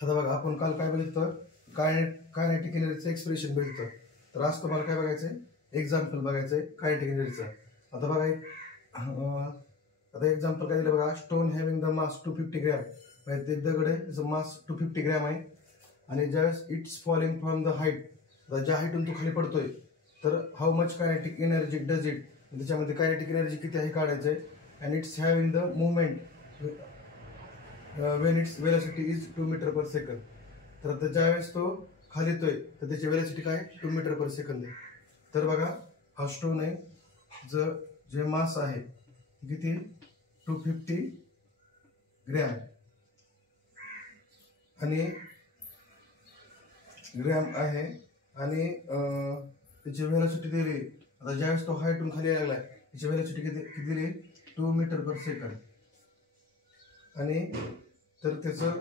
आता बघा आपण काल काय बघितलं, कायनेटिक एनर्जीचं एक्सप्रेशन बघितलं. तर आज तुम्हाला काय बघायचंय, एक्झाम्पल बघायचंय कायनेटिक एनर्जीचं. आता बघा आता एक्झाम्पल काय दिलं बघा, stone having the mass 250 gram. म्हणजे ते दगड आहे त्याचं मास 250 ग्रॅम आहे आणि ज्यावेळेस it's falling from the height, ज्या हाईटून तो खाली पडतोय तर how much kinetic energy does it, त्याच्यामध्ये कायनेटिक एनर्जी किती आहे काढायचंय. And it's having the movement when its velocity is 2 metre per second. तर आता ज्यावेळेस तो खाली येतोय तर त्याची वेलोसिटी काय 2 मीटर पर सेकंद आहे. तर बघा हा स्टोन आहे, जे मास आहे किती 250 ग्रॅम आणि ग्रॅम आहे आणि त्याची वेलोसिटी दिली. आता ज्यावेळेस तो हाईटून खाली यायला लागलाय त्याची वेलोसिटी किती दिली 2 मीटर पर सेकंद. आणि तर त्याचं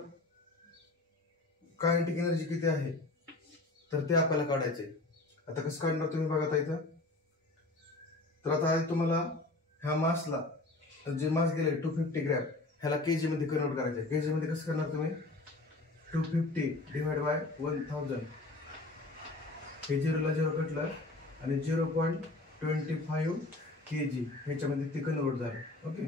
कायनेटिक एनर्जी किती आहे तर ते आपल्याला काढायचंय. आता कसं काढणार तुम्ही बघा आता इथं. तर आता तुम्हाला ह्या मासला जे मास दिलंय 250 ग्रॅम ह्याला केजी मध्ये कन्वर्ट करायचंय. केजी मध्ये कसं करणार तुम्ही, 250 डिवाइड बाय 1000, हे 0ला 0 कटलं आणि 0.25 kg ह्याच्यामध्ये ते कन्वर्ट झालं. ओके,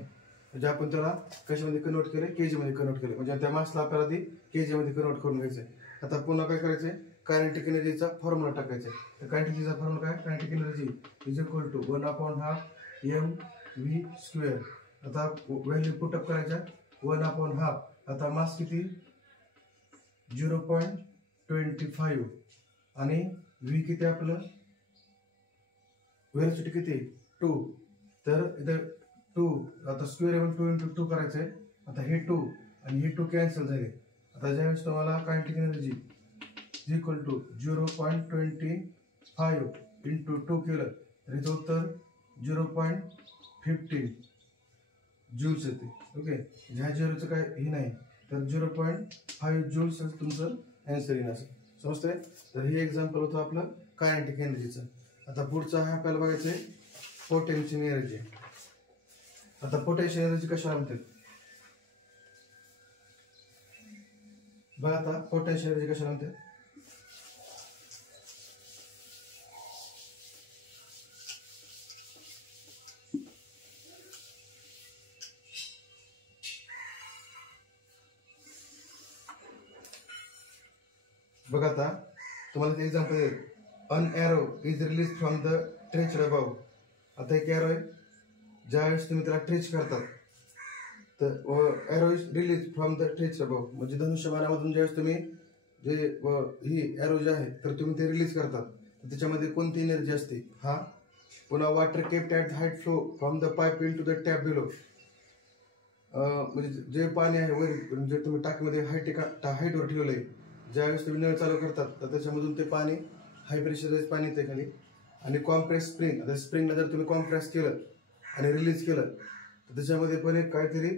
म्हणजे आपण त्याला कशामध्ये कन्वर्ट केले, केजी मध्ये कन्वर्ट केले. म्हणजे त्या मासला आपल्याला ती केजी मध्ये कन्वर्ट करून घ्यायचंय. आता पुन्हा काय करायचंय, कायनेटिक एनर्जीचा फॉर्म्युला टाकायचा. तर कायनेटिक एनर्जीचा फॉर्म्युला काय, kinetic energy is equal to 1/2 mv². आता व्हॅल्यू पुटअप करायच्या 1/2. आता मास किती 0.25 आणि v किती आपलं, वेलोसिटी किती 2. तर इथं 2 आता स्क्वेअर आहे 2 × 2 करायचंय. आता हे 2 आणि हे 2 कॅन्सल झाले. आता ज्यावेळेस तुम्हाला kinetic energy is equal to 0.25 × 2 केलं तर याचं उत्तर 0.15 ज्यूल्स येते. ओके, ह्या ज्यूलचं काय हे नाही तर 0.5 ज्यूल्स तुमचं आन्सर येईल असं समजतंय. तर हे एक्झाम्पल होतं आपलं कायनेटिक एनर्जीचं. आता पुढचं आहे आपल्याला बघायचंय पोटेन्शियल एनर्जी. आता पोटेन्शियल एनर्जी कशाला म्हणतात बघा. आता पोटेन्शियल एनर्जी कशाला म्हणतात, बघा. आता तुम्हाला ते एक्झाम्पल आहे, an arrow is release from the stretch above. आता एक एरो आहे, ज्यावेळेस तुम्ही त्याला ट्रेच करतात तर arrow is release from the stretch above, म्हणजे धनुष्यबाणामधून ज्यावेळेस तुम्ही जे ही एरो जे आहे तर तुम्ही ते रिलीज करतात तर त्याच्यामध्ये कोणती एनर्जी असते. हा पुन्हा water kept at height flow from the pipe into the tap below. म्हणजे जे पाणी आहे वर म्हणजे तुम्ही टाकीमध्ये हाईटवर ठेवलं आहे, ज्यावेळेस तुम्ही नळ चालू करतात तर त्याच्यामधून ते पाणी हाय प्रेशराइज पाणी येते खाली. आणि कॉम्प्रेस स्प्रिंग, आता स्प्रिंगला जर तुम्ही कॉम्प्रेस केलं आणि रिलीज केलं तर त्याच्यामध्ये पण एक काहीतरी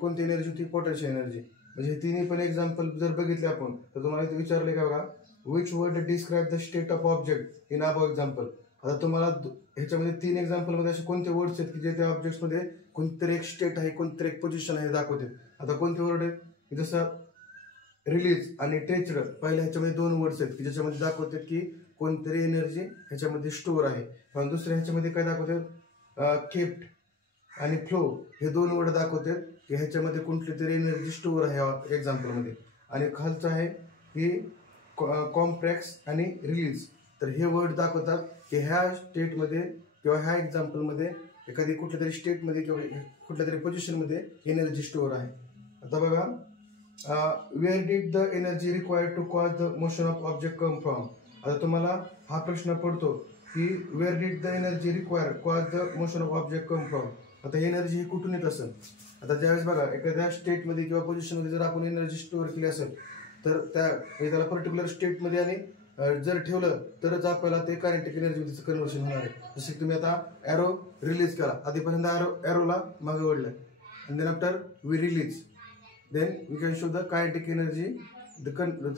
कोणती एनर्जी होती, पोटेन्शियल एनर्जी. म्हणजे हे तिन्ही पण एक्झाम्पल जर बघितले आपण तर तुम्हाला इथे विचारले का बघा, which word describe the state of object in above example. आता तुम्हाला ह्याच्यामध्ये 3 एक्झाम्पलमध्ये असे कोणते वर्ड्स आहेत की जे त्या ऑब्जेक्ट्समध्ये कोणतरी एक स्टेट आहे, कोणतरी एक पोझिशन आहे दाखवते. आता कोणते वर्ड आहेत, जसं रिलीज आणि टेचड, पहिल्या ह्याच्यामध्ये 2 वर्ड्स आहेत की ज्याच्यामध्ये दाखवतात की कोणतरी एनर्जी ह्याच्यामध्ये स्टोअर आहे. पण दुसऱ्या ह्याच्यामध्ये काय दाखवतात, केप्ट आणि फ्लो हे 2 वर्ड दाखवतात की ह्याच्यामध्ये कुठली तरी एनर्जी स्टोअर आहे एक्झाम्पलमध्ये. आणि खालचं आहे की कॉम्प्रेक्स आणि रिलीज. तर हे वर्ड दाखवतात की ह्या स्टेटमध्ये किंवा ह्या एक्झाम्पलमध्ये एखादी कुठल्या तरी स्टेटमध्ये किंवा कुठल्या तरी पोझिशनमध्ये एनर्जी स्टोअर आहे. आता बघा, where did the energy required to cause the motion of object come from. आता तुम्हाला हा प्रश्न पडतो की where did the energy require cause the motion of object come from. आता एनर्जी ही कुठून येत असेल. आता ज्यावेळेस बघा एखाद्या स्टेटमध्ये किंवा पोझिशनमध्ये जर आपण एनर्जी स्टोअर केली असेल तर त्याला पर्टिक्युलर स्टेटमध्ये आणि जर ठेवलं तरच आपल्याला ते कायनेटिक एनर्जीमध्ये कन्व्हर्शन होणार आहे. जसं की तुम्ही आता एरो रिलीज करा, आधीपर्यंत एरोला मागे ओढलं आणि then after we release, then we can show the kinetic energy, the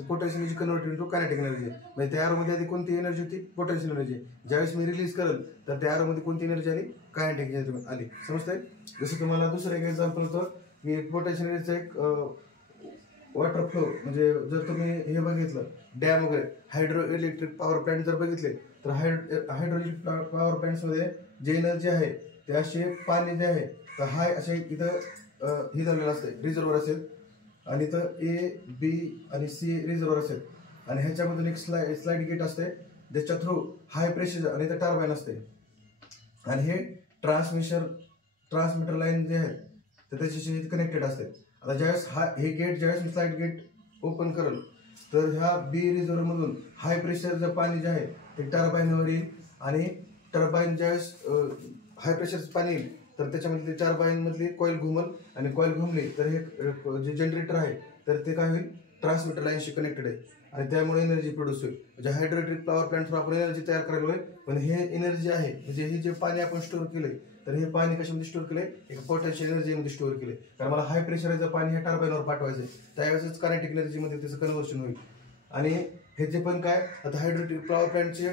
potential energy converted into kinetic energy. म्हणजे त्या एरोमध्ये आधी कोणती एनर्जी होती, पोटेन्शियल एनर्जी. ज्यावेळेस मी रिलीज करेल तर त्या एरोमध्ये कोणती एनर्जी आली, कायनेटिक एनर्जी आली. समजतंय. जसं तुम्हाला दुसरं एक एक्झाम्पल होतं की पोटेन्शियल एनर्जीचं एक वॉटर फ्लो म्हणजे जर तुम्ही हे बघितलं डॅम वगैरे हायड्रो इलेक्ट्रिक पॉवर प्लांट जर बघितले तर हायड्रोइलेक्ट्रिक पॉवर प्लांट्समध्ये जे एनर्जी आहे ते असे पाणी जे आहे तर हाय असे इथं हे झालेलं असते रिझर्वर असेल आणि इथं ए बी आणि सी रिझर्वर असेल आणि ह्याच्यामधून एक स्लाइड गेट असते ज्याच्या थ्रू हाय प्रेशर आणि इथं टर्बाईन असते आणि हे ट्रान्समिटर लाईन जे आहे तर त्याच्याशी कनेक्टेड असते. आता ज्यावेळेस हे गेट ज्यावेळेस स्लाइड गेट ओपन करेल तर ह्या बी रिझर्वर मधून हाय प्रेशरचं पाणी जे आहे ते टर्बाईनवर येईल आणि टर्बाईन ज्यावेळेस हाय प्रेशरचं पाणी येईल तर त्याच्यामध्ये टर्बाईन मधली कॉईल घुमल आणि कॉईल घुमली तर हे जे जनरेटर आहे तर ते काय होईल ट्रान्समिटर लाईनशी कनेक्टेड आहे आणि त्यामुळे एनर्जी प्रोड्यूस होईल. म्हणजे हायड्रोइलेक्ट्रिक पॉवर प्लांट आपण एनर्जी तयार करायला पण हे एनर्जी आहे म्हणजे हे जे पाणी आपण स्टोअर केलंय तर हे पाणी कशामध्ये स्टोअर केलंय एक पोटेन्शियल एनर्जीमध्ये स्टोअर केलंय कारण मला हाय प्रेशरायचं पाणी हे टर्बाईनवर पाठवायचं आहे त्यावेळेस कायनेटिक एनर्जीमध्ये त्याचं कन्व्हर्शन होईल. आणि हे जे पण काय आता हायड्रोइलेक्ट्रिक पॉवर प्लांटचे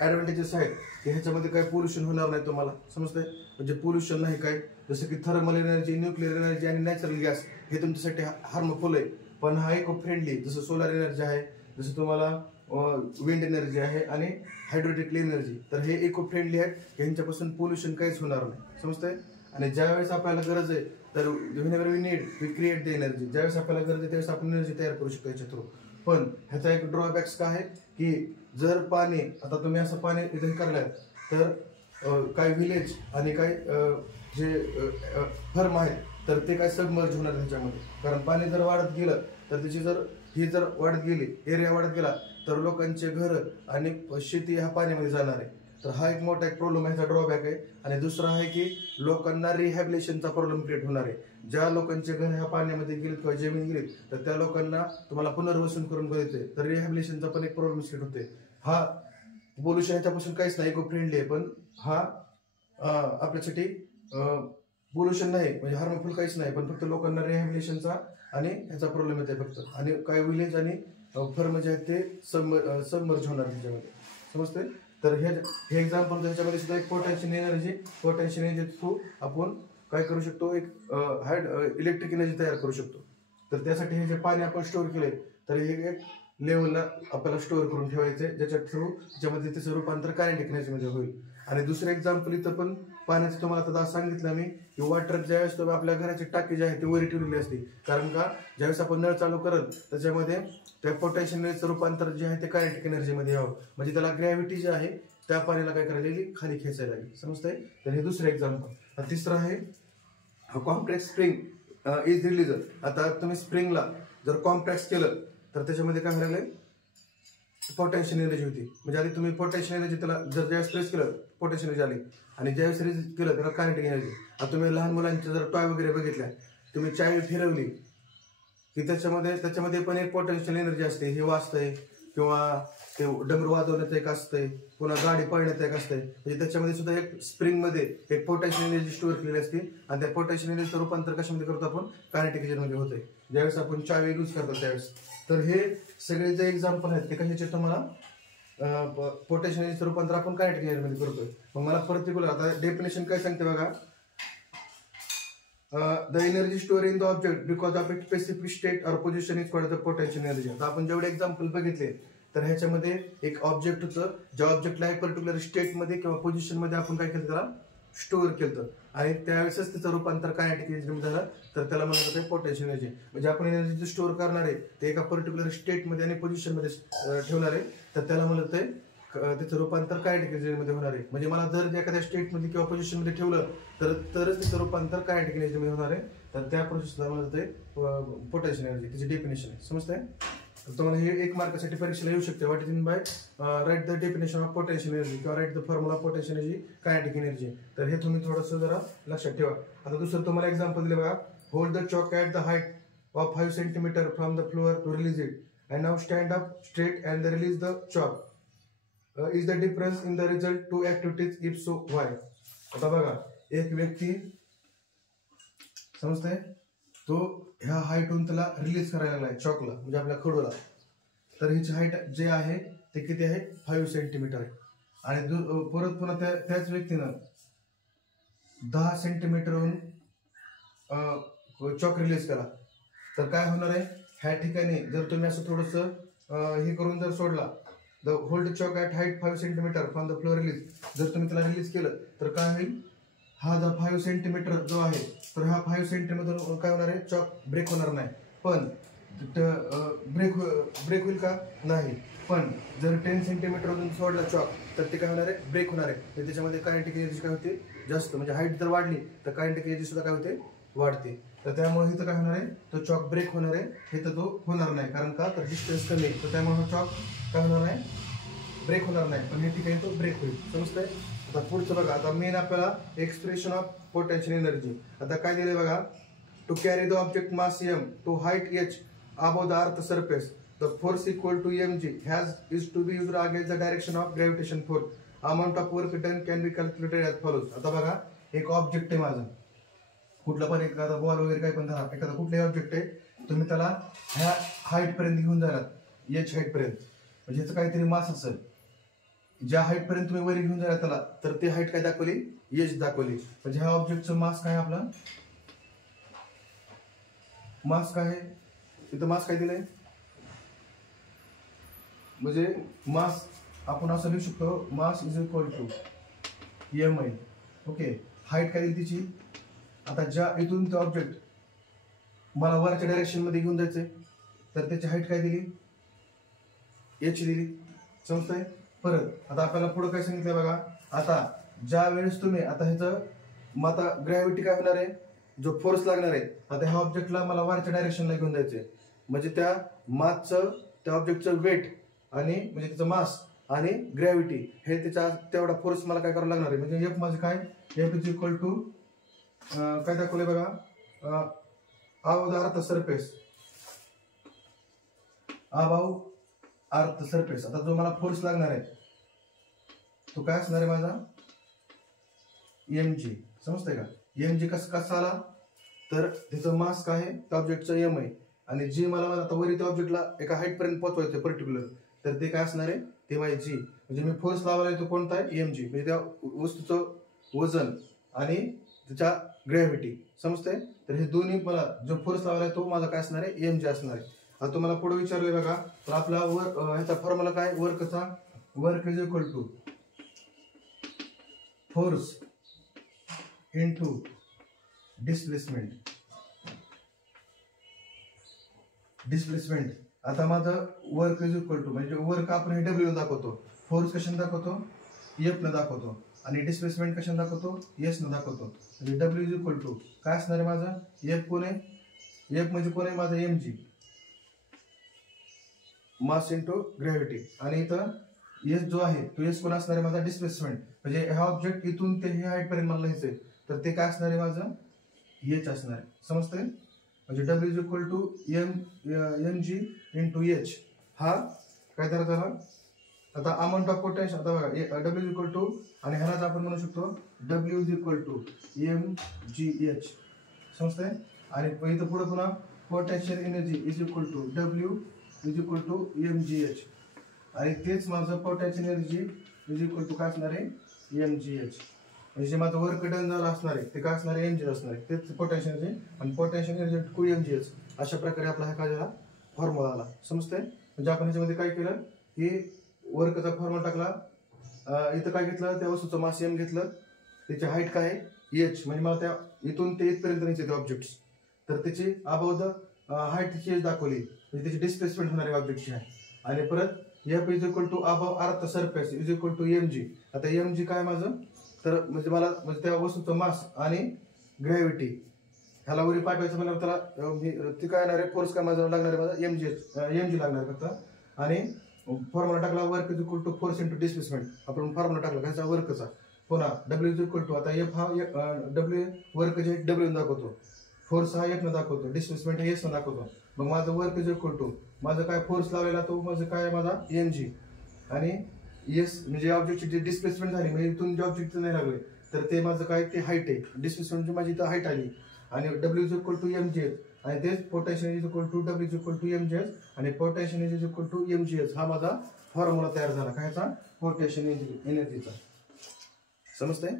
ॲडव्हान्टेजेस आहेत की ह्याच्यामध्ये काय पोल्युशन होणार नाही तुम्हाला समजतंय. म्हणजे पोल्युशन नाही काय जसं की थर्मल एनर्जी न्यूक्लिअर एनर्जी आणि नॅचरल गॅस हे तुमच्यासाठी हार्मफुल आहे पण हा इको फ्रेंडली जसं सोलर एनर्जी आहे जसं तुम्हाला विंड एनर्जी आहे आणि हायड्रोइलेक्ट्रिक एनर्जी तर हे इको फ्रेंडली आहे यांच्यापासून पोल्युशन काहीच होणार नाही समजतंय. आणि ज्यावेळेस आपल्याला गरज आहे तर whenever we need we create the energy ज्यावेळेस आपल्याला गरज आहे त्यावेळेस आपण एनर्जी तयार करू शकतो याच्या थ्रू. पण ह्याचा एक ड्रॉबॅक्स काय आहे की जर पाणी आता तुम्ही असं पाणी इथे करलाय तर काही विलेज आणि काही जे फर्म आहेत तर ते काय सबमर्ज होणार त्याच्यामध्ये कारण पाणी जर वाढत गेलं तर त्याची जर वाढत गेली एरिया वाढत गेला तर लोकांचे घर आणि शेती ह्या पाण्यामध्ये जाणार आहे. तर हा एक मोठा एक प्रॉब्लेम ह्याचा ड्रॉबॅक आहे. आणि दुसरा आहे की लोकांना रिहॅबिलिटेशनचा प्रॉब्लेम क्रिएट होणार आहे. ज्या लोकांचे घर ह्या पाण्यामध्ये गेले किंवा जमीन गेली तर त्या लोकांना तुम्हाला पुनर्वसन करून बघायचंय तर रिहॅबिलिटेशनचा पण एक प्रॉब्लेम क्रिएट होते. हा पोल्युशन ह्याच्यापासून काहीच नाही इको फ्रेंडली आहे पण हा आपल्यासाठी पोल्युशन नाही म्हणजे हार्मफुल काहीच नाही पण फक्त लोकांना रिहॅबिलिटेशनचा आणि ह्याचा प्रॉब्लेम येते फक्त. आणि काही विलेज आणि फर्म जे आहेत ते सबमर्ज होणार त्याच्यामध्ये समजते. तर हे एक्झाम्पल त्याच्यामध्ये सुद्धा एक पोटेन्शियल एनर्जी थ्रू आपण काय करू शकतो एक इलेक्ट्रिक एनर्जी तयार करू शकतो. तर त्यासाठी हे जे पाणी आपण स्टोअर केलंय तर हे एक लेवलला आपल्याला स्टोअर करून ठेवायचे ज्याच्या थ्रू त्याच्यामध्ये त्याचं रूपांतर कायनेटिक एनर्जीमध्ये होईल. आणि दुसरं एक्झाम्पल इथं पण पाण्याचं तुम्हाला आता सांगितलं मी की वॉटर ज्यावेळेस तुम्ही आपल्या घराची टाकी जी आहे ती वरी ठेवलेली असते कारण का ज्यावेळेस आपण नळ चालू करल त्याच्यामध्ये त्या पोटॅशियम एनर्जीचं रूपांतर जे आहे ते कायनेटिक एनर्जीमध्ये यावं म्हणजे त्याला ग्रॅव्हिटी जी आहे त्या पाण्याला काय करायला खाली खेचायला लागेल समजतंय. तर हे दुसरं एक्झाम्पल. तिसरं आहे कॉम्प्रेस स्प्रिंग इज रिलीजन. आता तुम्ही स्प्रिंगला जर कॉम्प्रेस केलं तर त्याच्यामध्ये काय व्हायला लागेल पोटॅशियम एनर्जी होती म्हणजे आधी तुम्ही पोटॅशियम एनर्जी त्याला जर ज्यावेळेस प्रेस केलं पोटॅशियम एनर्जी आली आणि ज्यावेळेस रिलीज केलं त्याला कायनेटिक एनर्जी. आता तुम्ही लहान मुलांच्या जर टॉय वगैरे बघितल्या तुम्ही चावी फिरवली की त्याच्यामध्ये पण एक पोटेन्शियल एनर्जी असते हे वाजतंय किंवा ते डमरू वाजवण्याचं एक असतंय पुन्हा गाडी पळण्याचं एक असतंय म्हणजे त्याच्यामध्ये सुद्धा एक स्प्रिंगमध्ये एक पोटॅशियम एनर्जी स्टोअर केलेली असते आणि त्या पोटॅशियम एनर्जीचं रूपांतर कशामध्ये करतो आपण कायनेटिक एनर्जीमध्ये होतंय ज्यावेळेस आपण चावी यूज करतो त्यावेळेस. तर हे सगळे जे एक्झाम्पल आहेत ते कशाचे तुम्हाला पोटॅशियम एनर्जीचं रूपांतर आपण कायनेटिक एनर्जीमध्ये करतोय. मग मला पर्टिक्युलर आता डेफिनेशन काय सांगते बघा the energy store in the object because of it specific state और position is called the potential energy. आता आपण जेवढे एक्झाम्पल बघितले तर ह्याच्यामध्ये एक ऑब्जेक्ट होतं ज्या ऑब्जेक्टला एक पर्टिक्युलर स्टेटमध्ये किंवा पोझिशनमध्ये आपण काय केलं त्याला स्टोअर केलं आणि त्यावेळेसच त्याचं रूपांतर कायनेटिक एनर्जीमध्ये झालं तर त्याला म्हणलं जातं पोटेन्शियल एनर्जी. म्हणजे आपण एनर्जी स्टोअर करणार आहे ते एका पर्टिक्युलर स्टेटमध्ये आणि पोझिशनमध्ये ठेवणार आहे तर त्याला म्हणलं जातं त्याचं रूपांतर कायनेटिक एनर्जीमध्ये होणार आहे. म्हणजे मला जर एखाद्या स्टेटमध्ये किंवा पोझिशनमध्ये ठेवलं तरच त्याचं रूपांतर कायनेटिक एनर्जीमध्ये होणार आहे तर त्या प्रोसेसला म्हणलं जातं पोटेन्शियल एनर्जी. त्याची डेफिनेशन आहे समजतंय. तुम्हाला हे एक मार्कासाठी परीक्षेला येऊ शकते what is in by write the definition of potential energy किंवा write the formula of potential energy kinetic energy. तर हे तुम्ही थोडंसं जरा लक्षात ठेवा. आता दुसरं तुम्हाला एक्झाम्पल दिलं बघा hold the chalk at the height of 5 centimetre from the floor to release it and now stand up straight and the release the chalk is the difference in the result two activities if so why. आता बघा एक व्यक्ती समजतंय तो ह्या हाईटहून त्याला release करायला लागलाय चॉकला म्हणजे आपल्या खडूला तर ह्याची हाईट जे आहे ते किती आहे 5 सेंटीमीटर आहे आणि परत पुन्हा त्याच व्यक्तीनं 10 सेंटीमीटरहून चॉक रिलीज केला तर काय होणार आहे ह्या ठिकाणी जर तुम्ही असं थोडंसं हे करून जर सोडला, the hold chalk at height 5 centimetre from the floor release, जर तुम्ही त्याला रिलीज केलं तर काय होईल, हा जो 5 सेंटीमीटर जो आहे तर हा 5 सेंटीमीटर काय होणार आहे, चॉक ब्रेक होणार नाही. पण ब्रेक होईल का, नाही. पण जर 10 सेंटीमीटरमधून सोडला चॉक तर ते काय होणार आहे, ब्रेक होणार आहे. तर त्याच्यामध्ये कायनेटिक एनर्जी काय होते, जास्त. म्हणजे हाईट जर वाढली तर कायनेटिक एनर्जी सुद्धा काय होते, वाढते. तर त्यामुळे इथं काय होणार आहे, तो चॉक ब्रेक होणार आहे, हे तर तो होणार नाही. कारण का, तर डिस्टन्स कमी आहे. तर त्यामुळे हा चॉक काय होणार नाही, ब्रेक होणार नाही. पण हे ठिकाणी तो ब्रेक होईल. समजतंय. आता पुढचं बघा, आता मेन आपल्याला एक्सप्रेशन ऑफ पोटेन्शियल एनर्जी. आता काय दिलंय बघा, to carry the object mass m to height h above the earth surface, the force equal to mg is to be used against the direction of gravitation force. Amount of work done can be calculated as follows. आता बघा, एक object आहे माझं, कुठला पण एखादा ball वगैरे काय पण धरा, एखादा कुठलाही ऑब्जेक्ट आहे, तुम्ही त्याला ह्या हाईट पर्यंत घेऊन जाणार, h हाईट पर्यंत. म्हणजे ह्याचं काहीतरी मास असेल, ज्या हाईट पर्यंत तुम्ही वर घेऊन जाणार त्याला, तर ते हाईट काय दाखवली, h दाखवली. म्हणजे ह्या ऑब्जेक्टचं मास काय, आपला मास काय आहे, इथं मास काय दिलंय, म्हणजे मास आपण असं लिहू शकतो, mass is equal to mi. Okay. Height काय दिली तिची, आता ज्या इथून ते ऑब्जेक्ट मला वरच्या डायरेक्शन मध्ये घेऊन जायचंय, तर त्याची हाईट काय दिली, h दिली. समजतंय. परत आता आपल्याला पुढे काय सांगितलंय बघा, आता ज्या वेळेस तुम्ही आता ह्याचं मग आता ग्रॅव्हिटी काय होणार आहे, जो फोर्स लागणार आहे, आता ह्या ऑब्जेक्टला मला वरच्या डायरेक्शनला घेऊन जायचंय. म्हणजे त्या मासचं, त्या ऑब्जेक्टचं वेट आणि म्हणजे त्याचं मास आणि ग्रॅव्हिटी हे त्याच्या तेवढा फोर्स मला काय करावं लागणार आहे. म्हणजे एफ माझं काय, एफ इज इक्वल टू काय दाखवलंय बघा, above the earth surface, above earth surface. आता जो मला फोर्स लागणार आहे तो काय असणार आहे माझा, mg. समजतंय का. mg कसा आला, तर त्याचं मास काय आहे, त्या ऑब्जेक्टचं m आहे, आणि जी मला आता वरी त्या ऑब्जेक्टला एका हाईट पर्यंत पोहोचवायचं पर्टिक्युलर, तर ते काय असणार आहे, ते माझी जी. म्हणजे मी फोर्स लावलाय तो कोणता आहे, mg. म्हणजे त्या वस्तूचं वजन आणि त्याच्या ग्रॅव्हिटी. समजतंय. तर हे दोन्ही मला जो फोर्स लावलाय तो माझा काय असणार आहे, mg असणार आहे. आता तुम्हाला पुढे विचारलंय बघा, तर आपला ह्याचा फॉर्म्युला काय, वर्कचा, work is equal to force into displacement. Displacement, आता माझं वर्क इज इक्वल टू, म्हणजे वर्क आपण हे डब्ल्यू दाखवतो, फोर्स कशाने दाखवतो, एफ न दाखवतो, आणि डिस्प्लेसमेंट कशाने दाखवतो, एस न दाखवतो. म्हणजे डब्ल्यू इज इक्वल टू काय असणार आहे माझं, एफ कोण आहे, एफ म्हणजे कोण आहे माझं, mg, मास इंटू ग्रॅव्हिटी. आणि इथं एस जो आहे तो एस कोण असणार आहे माझा, डिस्प्लेसमेंट. म्हणजे हा ऑब्जेक्ट इथून ते हे हाईट पर्यंत मला लिहायचंय, तर ते काय असणार आहे माझं, एच असणार आहे. समजतंय. म्हणजे W is equal to mg into H, हा काय धरा झाला. आता अमाऊंट ऑफ पोटेन्शियल, आता बघा डब्ल्यू इज इक्वल टू, आणि ह्यालाच आपण म्हणू शकतो W is equal to mgh. समजतंय. आणि इथं पुढे पुन्हा potential energy is equal to W is equal to mgh, आणि तेच माझं potential energy is equal to काय असणार आहे, mgh. म्हणजे जे माझं वर्क डन झालं असणार आहे ते काय असणार आहे, mg असणार आहे. तेच पोटेन्शियल एनर्जी, आणि पोटेन्शियल एनर्जी टू mgh. अशा प्रकारे आपला हा काय झाला, फॉर्म्युला आला. समजतंय. म्हणजे आपण ह्याच्यामध्ये काय केलं, की वर्कचा फॉर्म्युला टाकला, इथं काय घेतलं, त्या वस्तूचं मास m घेतलं, त्याची हाईट काय आहे, h. म्हणजे मला त्या इथून ते इथपर्यंत न्यायचे ते ऑब्जेक्ट्स, तर त्याची अबाव द हाईटची एज दाखवली, म्हणजे त्याची डिस्प्लेसमेंट होणार आहे ऑब्जेक्टची आहे. आणि परत F is equal to above earth surface is equal to mg. आता mg काय माझं, तर म्हणजे मला म्हणजे त्या वस्तूचं मास आणि ग्रॅव्हिटी ह्याला वरी पाठवायचं म्हणजे त्याला ती काय येणार आहे, फोर्स काय माझा लागणार आहे, माझा mg लागणार फक्त. आणि फॉर्म्युला टाकला, work is equal to force into displacement. आपण फॉर्म्युला टाकला कसा, वर्कचा. पुन्हा डब्ल्यू इज इक्वल टू, आता एफ हा डब्ल्यू, वर्क जे डब्ल्यू न दाखवतो, फोर्स हा एफ न दाखवतो, डिस्प्लेसमेंट हे एस न दाखवतो. मग माझं वर्क इज इक्वल टू, माझं काय फोर्स लावलेला तो माझं काय माझा mg, आणि एस म्हणजे ऑब्जेक्टची जी डिस्प्लेसमेंट झाली, म्हणजे इथून जे ऑब्जेक्ट नाही लागले, तर ते माझं काय, ते हाईट आहे. डिस्प्लेसमेंट माझी इथं हाईट आली, आणि W is equal to mgh, आणि तेच potential is equal to W is equal to mgh, आणि potential is equal to mgh. हा माझा फॉर्म्युला तयार झाला कायचा, पोटेन्शियल एनर्जीचा. समजतंय.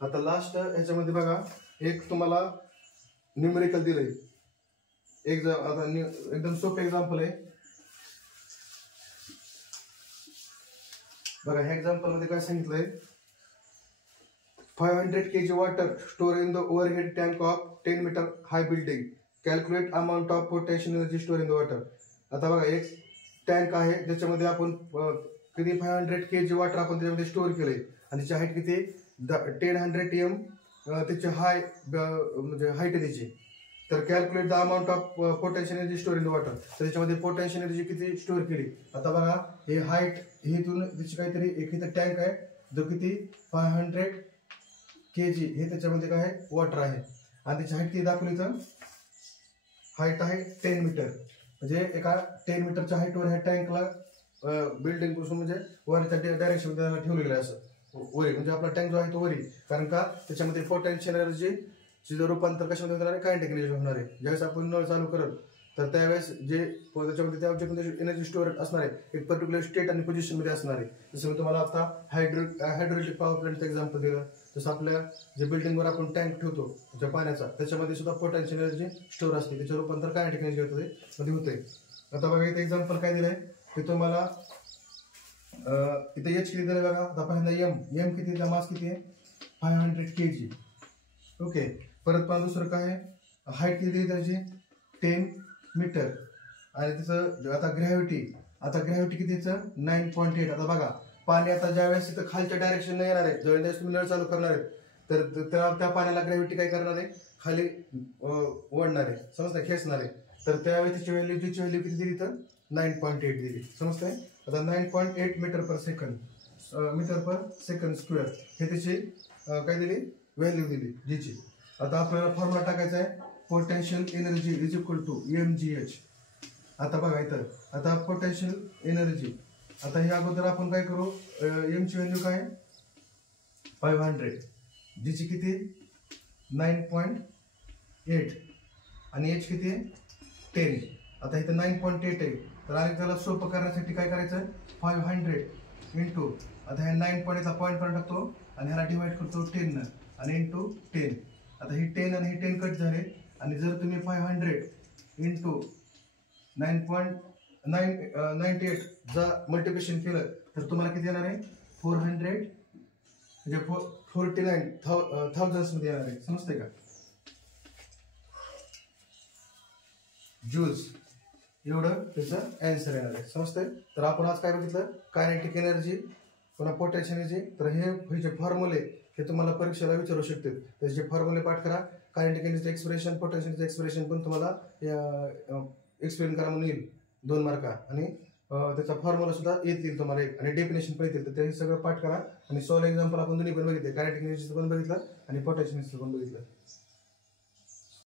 आता लास्ट ह्याच्यामध्ये बघा, एक तुम्हाला न्यूमेरिकल दिलंय, आता एकदम सोपं एक्झाम्पल आहे बघा. ह्या एक्झाम्पल मध्ये काय सांगितलंय, 500 kg water stored in the overhead tank of 10 meter high building. Calculate amount of potential energy stored in the water. आता बघा एक टँक आहे ज्याच्यामध्ये आपण किती 500 kg वॉटर आपण त्याच्यामध्ये स्टोअर केलंय आणि त्याची हाईट किती 1000 m त्याची म्हणजे हाईट आहे त्याची. तर calculate the amount of potential energy store in the water. तर त्याच्यामध्ये पोटेन्शियल एनर्जी किती स्टोअर केली. आता बघा हे हाईट हे इथून त्याची काहीतरी एक इथं टँक आहे जो किती 500 kg हे त्याच्यामध्ये काय आहे वॉटर आहे आणि त्याची हाईट किती दाखवली तर हाईट आहे 10 मीटर. म्हणजे एका 10 मीटरच्या हाईटवर ह्या टँकला बिल्डिंग पासून म्हणजे वरच्या डायरेक्शन त्याला ठेवलेलं आहे असं वरी. म्हणजे आपला टँक जो आहे तो वरी, कारण का त्याच्यामध्ये पोटेन्शियल एनर्जीची रूपांतर कशामध्ये होणार आहे कायनेटिक एनर्जी होणार आहे. ज्यावेळेस आपण नळ चालू करत तर त्यावेळेस जे त्याच्यामध्ये त्या ऑब्जेक्टमध्ये एनर्जी स्टोअर असणार आहे एक पर्टिक्युलर स्टेट आणि पोझिशन मध्ये असणार आहे. जसं मी तुम्हाला आता हायड्रोइलेक्ट्रिक पॉवर प्लांटचं एक्झाम्पल दिलं. जसं आपल्या जे बिल्डिंगवर आपण टँक ठेवतो ज्या पाण्याचा त्याच्यामध्ये सुद्धा पोटेन्शियल एनर्जी स्टोअर असते, त्याचं रूपांतर कायनेटिक एनर्जी मध्ये होते. आता बघा इथे एक्झाम्पल काय दिलंय ते तुम्हाला इथे एच किती दिलं बघा. आता पहिल्यांदा एम किती मास किती आहे 500 kg. ओके, परत पण दुसरं काय आहे हाईट किती त्याची 10 मीटर आणि त्याचं आता ग्रॅव्हिटी कितीचं 9.8. आता बघा पाणी आता ज्यावेळेस इथं खालच्या डायरेक्शन येणार आहे ज्यावेळेस तुम्ही नळ चालू करणार आहे तर त्या पाण्याला ग्रॅव्हिटी काय करणार आहे खाली ओढणार आहे, समजतंय, खेचणार आहे. तर त्यावेळेस त्याची व्हॅल्यू किती दिली तर 9.8 दिली, समजतंय. आता 9.8 मीटर पर सेकंड स्क्वेअर हे त्याची काय दिली व्हॅल्यू दिली जीची. आता आपल्याला फॉर्म्युला टाकायचा आहे potential energy is equal to mgh. आता बघा इथं आता पोटेन्शियल एनर्जी आता हे अगोदर आपण काय करू एम ची व्हॅल्यू काय 500 जीची किती 9.8 आणि एच किती 10. आता इथं 9.8 आहे तर आणि त्याला सोपं करण्यासाठी काय करायचं 500 इंटू आता हे 9.8 चा पॉईंट पण टाकतो आणि ह्याला डिवाइड करतो 10 आणि इंटू 10. आता ही 10 आणि ही 10 कट झाले आणि जर तुम्ही 500 इंटू 9.98 जा मल्टिप्लिकेशन केलं तर तुम्हाला किती येणार आहे 400 म्हणजे 49,000 मध्ये येणार आहे, समजते का जूल्स. एवढं त्याचं आन्सर येणार आहे, समजतंय. तर आपण आज काय बघितलं कायनेटिक एनर्जी पुन्हा पोटेन्शियल एनर्जी. तर हे जे फॉर्म्युले हे तुम्हाला परीक्षेला विचारू शकते. त्याचे फॉर्म्युले पाठ करा. Kinetic energy expression potential expression पण तुम्हाला एक्सप्लेन करा म्हणून येईल 2 मार्क आणि त्याचा फॉर्म्युला सुद्धा येतील तुम्हाला एक आणि डेफिनेशन पण येतील. तर ते सगळं पाठ करा आणि सॉल्व एक्झाम्पल आपण दोन्ही पण बघितले कायनेटिक एनर्जीचं पण बघितलं आणि पोटेन्शियल एनर्जीचं पण बघितलं.